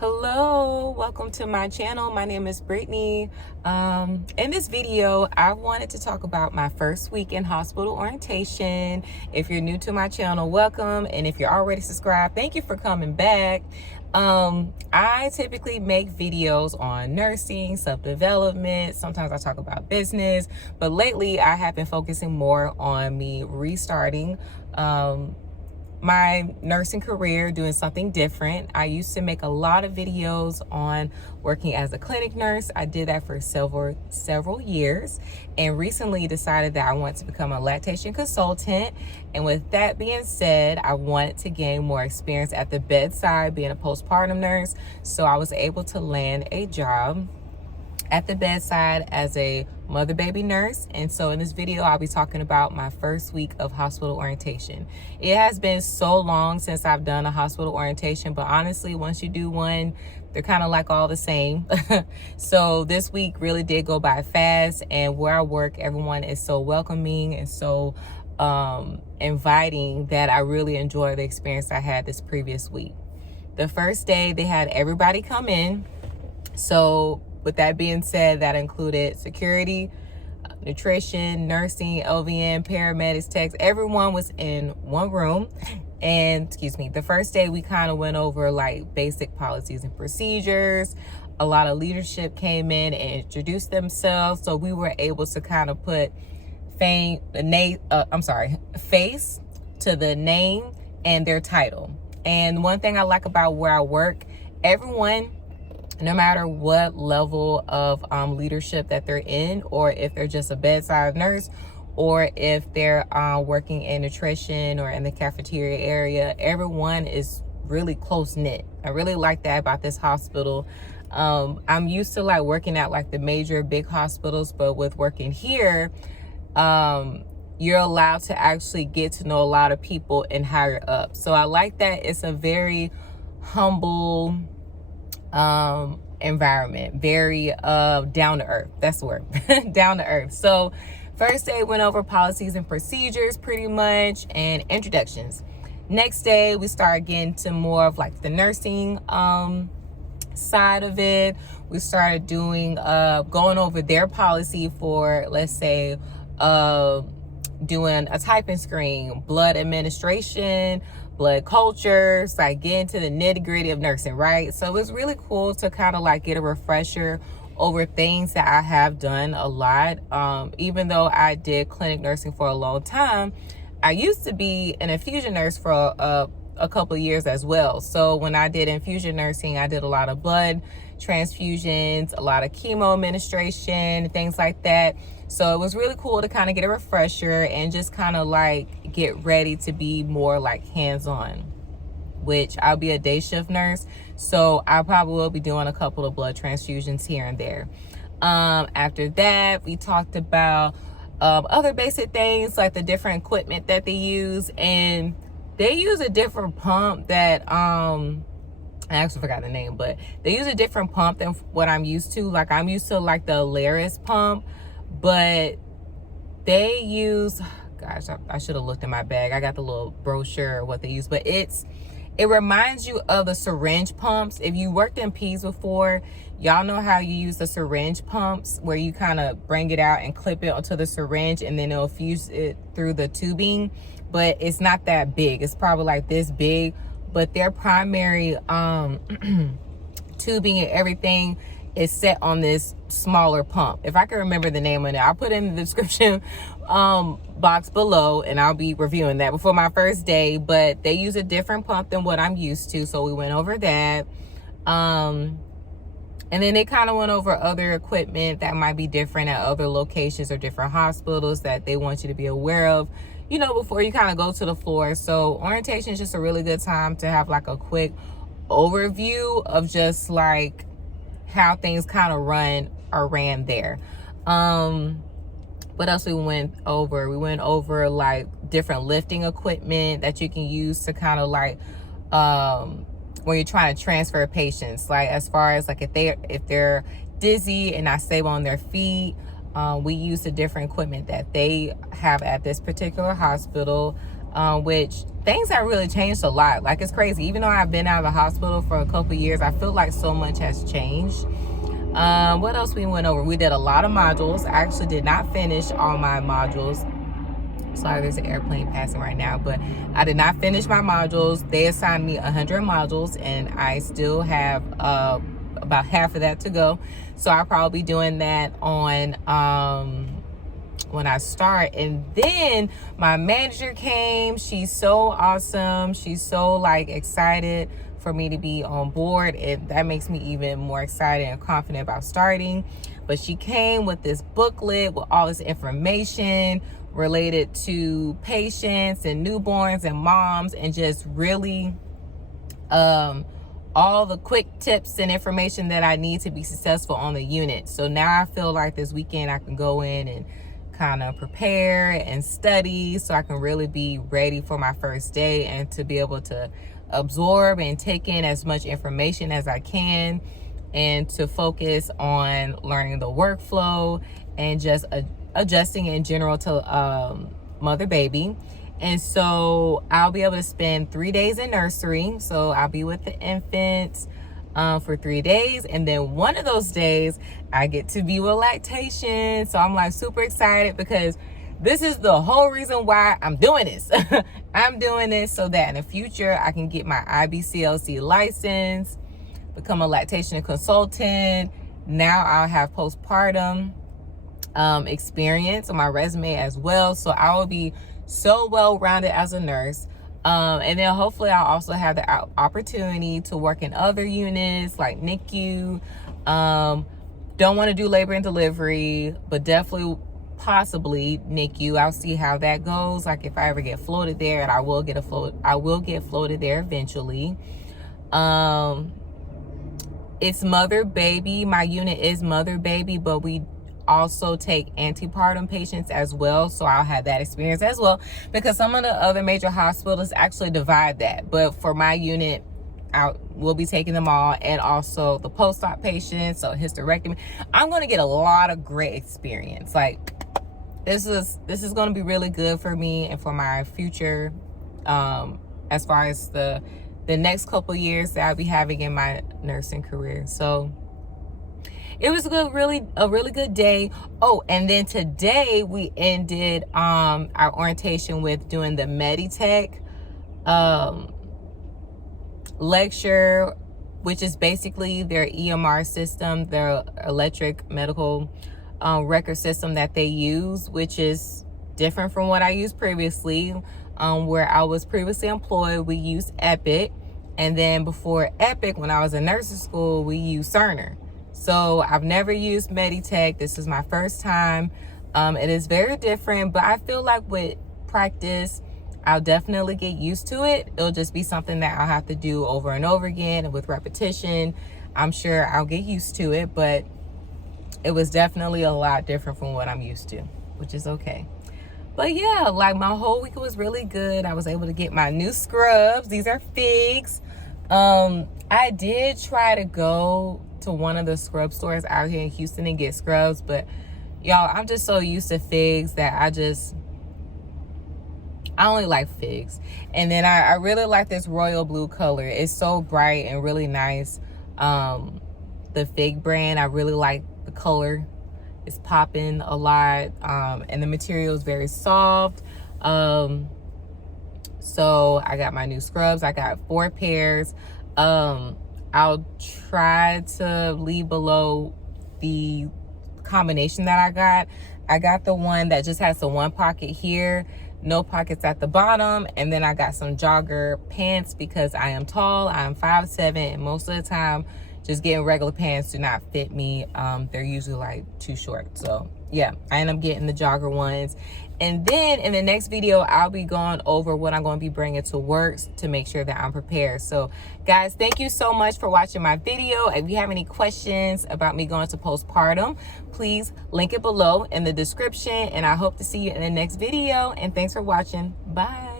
Hello, welcome to my channel. My name is Brittany. In this video, I wanted to talk about my first week in hospital orientation. If you're new to my channel, welcome. And if you're already subscribed, thank you for coming back. I typically make videos on nursing, self-development. Sometimes I talk about business, but lately I have been focusing more on me restarting my nursing career, doing something different. I used to make a lot of videos on working as a clinic nurse. I did that for several years, and recently decided that I want to become a lactation consultant. And with that being said, I wanted to gain more experience at the bedside, being a postpartum nurse. So I was able to land a job at the bedside as a mother baby nurse. And so in this video, I'll be talking about my first week of hospital orientation. It has been so long since I've done a hospital orientation, but honestly, once you do one, they're kind of like all the same. So this week really did go by fast, and where I work, everyone is so welcoming and so inviting that I really enjoy the experience I had this previous week. The first day, they had everybody come in. So with that being said, that included security, nutrition, nursing, LVN, paramedics, techs. Everyone was in one room. And the first day we kind of went over like basic policies and procedures. A lot of leadership came in and introduced themselves. So we were able to kind of put face to the name and their title. And one thing I like about where I work, everyone, no matter what level of leadership that they're in, or if they're just a bedside nurse, or if they're working in nutrition or in the cafeteria area, everyone is really close knit. I really like that about this hospital. I'm used to like working at like the major big hospitals, but with working here, you're allowed to actually get to know a lot of people and higher up. So I like that it's a very humble environment, very down to earth. That's the word. Down to earth. So first day went over policies and procedures pretty much, and introductions. Next day we started getting to more of like the nursing side of it. We started doing going over their policy for, let's say, doing a typing screen, blood administration, blood cultures, like get into the nitty-gritty of nursing, right? So it's really cool to kind of like get a refresher over things that I have done a lot. Even though I did clinic nursing for a long time, I used to be an infusion nurse for a couple of years as well. So when I did infusion nursing, I did a lot of blood transfusions, a lot of chemo administration, things like that. So it was really cool to kind of get a refresher and just kind of like get ready to be more like hands-on, which I'll be a day shift nurse. So I probably will be doing a couple of blood transfusions here and there. After that, we talked about other basic things like the different equipment that they use, and they use a different pump that I actually forgot the name, but they use a different pump than what I'm used to. Like I'm used to like the Alaris pump, but they use, gosh, I should have looked in my bag. I got the little brochure of what they use, but it reminds you of the syringe pumps. If you worked in P's before, y'all know how you use the syringe pumps where you kind of bring it out and clip it onto the syringe and then it'll fuse it through the tubing, but it's not that big. It's probably like this big, but their primary tubing and everything is set on this smaller pump. If I can remember the name of it, I'll put it in the description box below, and I'll be reviewing that before my first day. But they use a different pump than what I'm used to, so we went over that. And then they kind of went over other equipment that might be different at other locations or different hospitals that they want you to be aware of, you know, before you kind of go to the floor. So orientation is just a really good time to have like a quick overview of just like how things kind of ran there. What else we went over? We went over like different lifting equipment that you can use to kind of like when you're trying to transfer patients, like as far as like if they're dizzy and not stable on their feet, we use the different equipment that they have at this particular hospital. which things have really changed a lot. Like, it's crazy. Even though I've been out of the hospital for a couple years, I feel like so much has changed. What else we went over? We did a lot of modules. I actually did not finish all my modules. Sorry, there's an airplane passing right now, but I did not finish my modules. They assigned me 100 modules, and I still have about half of that to go. So I'll probably be doing that on when I start. And then my manager came. She's so awesome. She's so like excited for me to be on board, and that makes me even more excited and confident about starting. But she came with this booklet with all this information related to patients and newborns and moms, and just really all the quick tips and information that I need to be successful on the unit. So now I feel like this weekend I can go in and kind of prepare and study so I can really be ready for my first day, and to be able to absorb and take in as much information as I can, and to focus on learning the workflow and just adjusting in general to mother baby. And so I'll be able to spend 3 days in nursery. So I'll be with the infants for 3 days, and then one of those days I get to be with lactation. So I'm like super excited, because this is the whole reason why I'm doing this. I'm doing this so that in the future I can get my IBCLC license, become a lactation consultant. Now I'll have postpartum experience on my resume as well. So I will be so well-rounded as a nurse. And then hopefully I'll also have the opportunity to work in other units like NICU. Don't want to do labor and delivery, but definitely possibly NICU. I'll see how that goes. Like if I ever get floated there, and I will get floated there eventually. It's mother baby. My unit is mother baby, but we also take antepartum patients as well, so I'll have that experience as well, because some of the other major hospitals actually divide that. But for my unit, we'll be taking them all, and also the post-op patients, so hysterectomy. I'm going to get a lot of great experience. Like this is going to be really good for me and for my future, as far as the next couple years that I'll be having in my nursing career. So it was a really good day. Oh, and then today we ended our orientation with doing the Meditech lecture, which is basically their EMR system, their electric medical record system that they use, which is different from what I used previously. Where I was previously employed, we used Epic. And then before Epic, when I was in nursing school, we used Cerner. So I've never used Meditech. This is my first time. It is very different, but I feel like with practice, I'll definitely get used to it. It'll just be something that I'll have to do over and over again. And with repetition, I'm sure I'll get used to it, but it was definitely a lot different from what I'm used to, which is okay. But yeah, like my whole week was really good. I was able to get my new scrubs. These are Figs. I did try to go to one of the scrub stores out here in Houston and get scrubs, but y'all, I'm just so used to Figs that I only like Figs. And then I really like this royal blue color. It's so bright and really nice. The Fig brand, I really like the color. It's popping a lot, and the material is very soft. So I got my new scrubs. I got 4 pairs. I'll try to leave below the combination that I got. I got the one that just has the one pocket here, no pockets at the bottom, and then I got some jogger pants because I am tall. I'm 5'7", and most of the time just getting regular pants do not fit me. They're usually like too short. So yeah, I end up getting the jogger ones. And then in the next video, I'll be going over what I'm going to be bringing to work to make sure that I'm prepared. So guys, thank you so much for watching my video. If you have any questions about me going to postpartum, please link it below in the description. And I hope to see you in the next video. And thanks for watching. Bye.